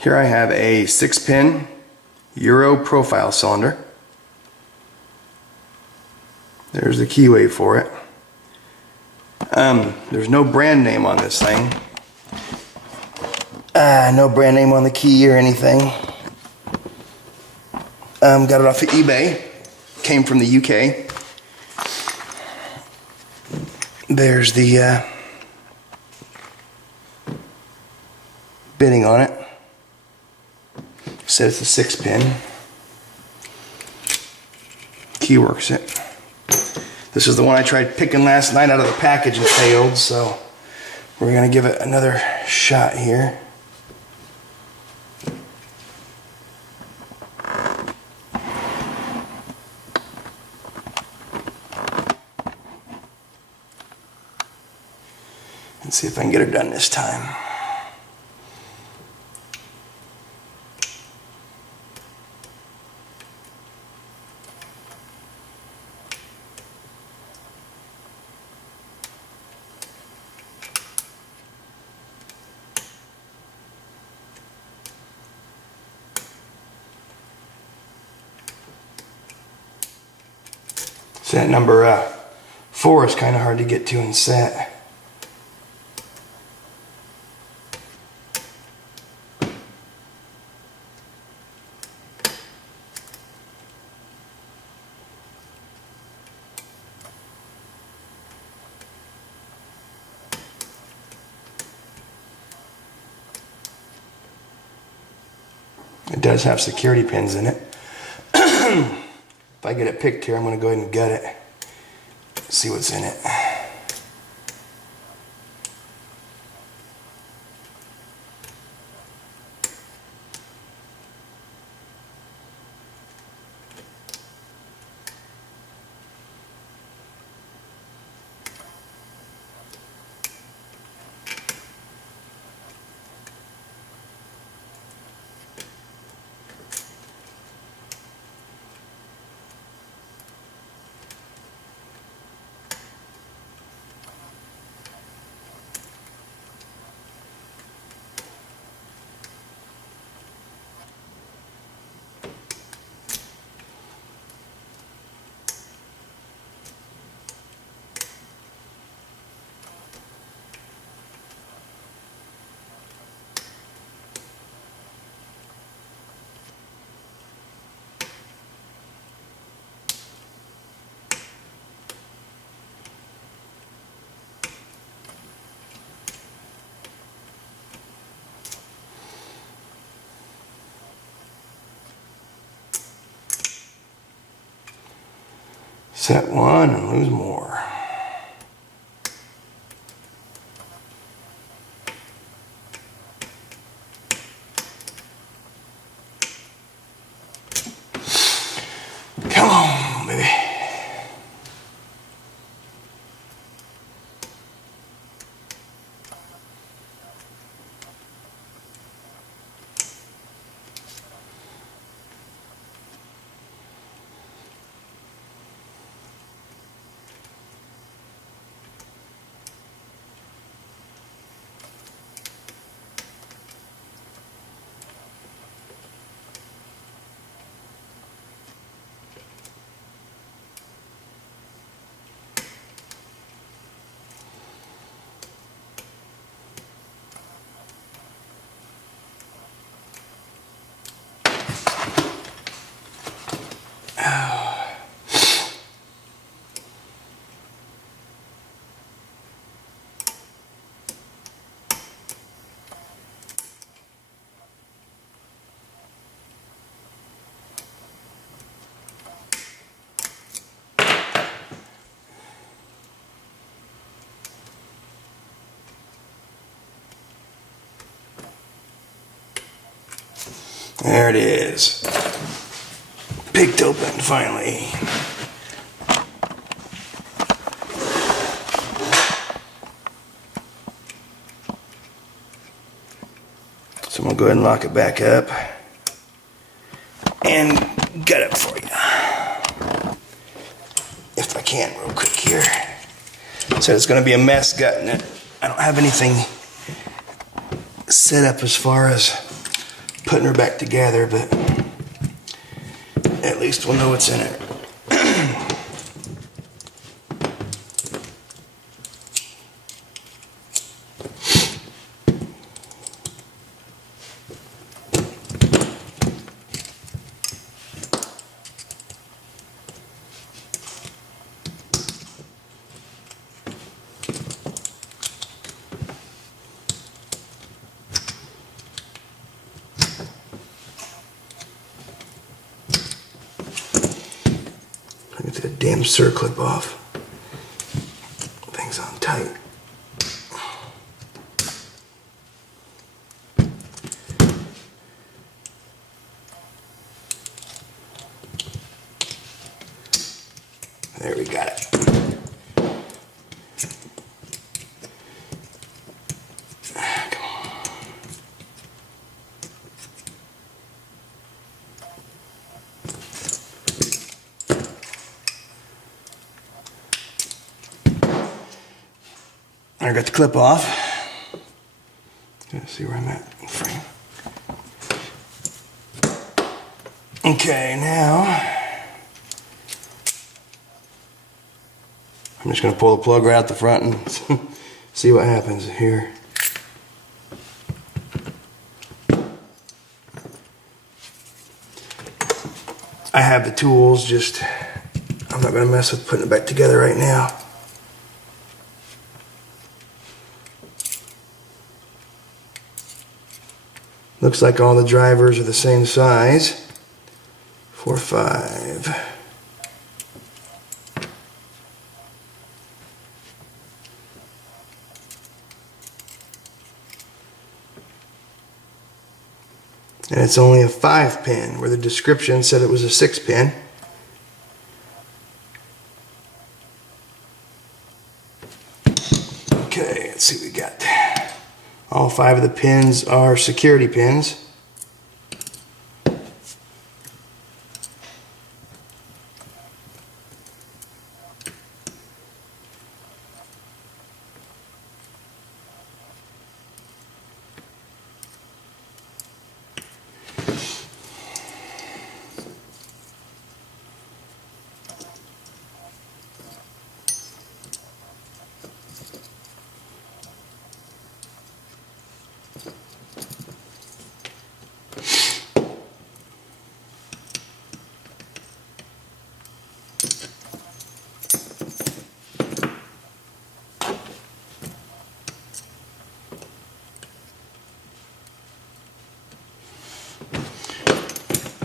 Here I have a 6-pin Euro profile cylinder. There's the keyway for it. There's no brand name on this thing. No brand name on the key or anything. Got it off of eBay. Came from the UK. There's the bitting on it. Says it's a 6-pin. Key works it. This is the one I tried picking last night out of the package and failed, so we're gonna give it another shot here. And see if I can get her done this time. So that number 4 is kind of hard to get to and set. It does have security pins in it. If I get it picked here, I'm going to go ahead and gut it. See what's in it. Set one and lose more. Come on, baby. There it is. Picked open finally. So I'm gonna go ahead and lock it back up and gut it for you. If I can, real quick here. So it's gonna be a mess gutting it. I don't have anything set up as far as putting her back together, but at least we'll know what's in it. Get that damn circlip off. Thing's on tight. There, we got it. Come on. I got the clip off. Let's see where I'm at in frame. Okay, now I'm just going to pull the plug right out the front and see what happens here. I have the tools, just I'm not going to mess with putting it back together right now. Looks like all the drivers are the same size. 4, 5. And it's only a 5-pin, where the description said it was a 6-pin. Okay, let's see what we got. All 5 of the pins are security pins.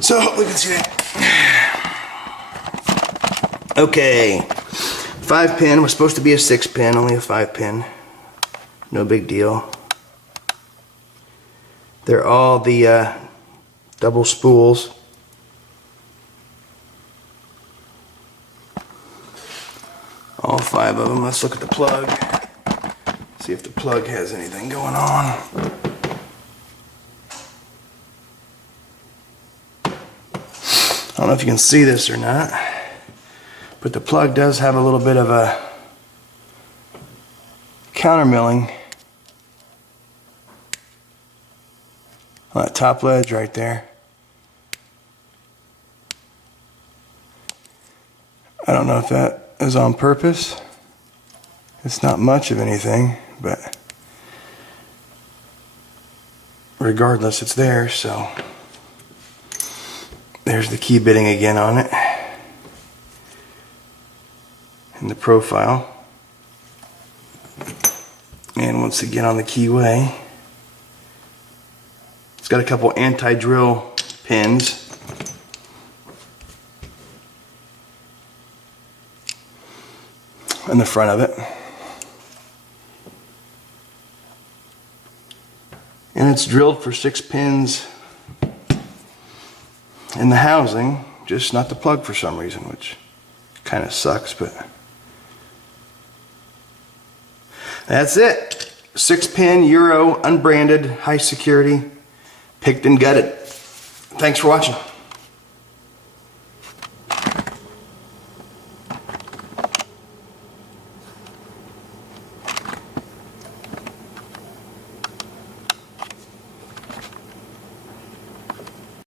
So we can see that. Okay, 5-pin was supposed to be a 6-pin, only a 5-pin. No big deal. They're all the double spools. All 5 of them. Let's look at the plug. See if the plug has anything going on. I don't know if you can see this or not, but the plug does have a little bit of a counter milling on that top ledge right there. I don't know if that is on purpose. It's not much of anything, but regardless, it's there, so there's the key bitting again on it, and the profile, and once again on the keyway. It's got a couple anti-drill pins. In the front of it. And it's drilled for 6 pins in the housing, just not the plug for some reason, which kind of sucks, but that's it. 6-pin Euro unbranded high security, picked and gutted. Thanks for watching.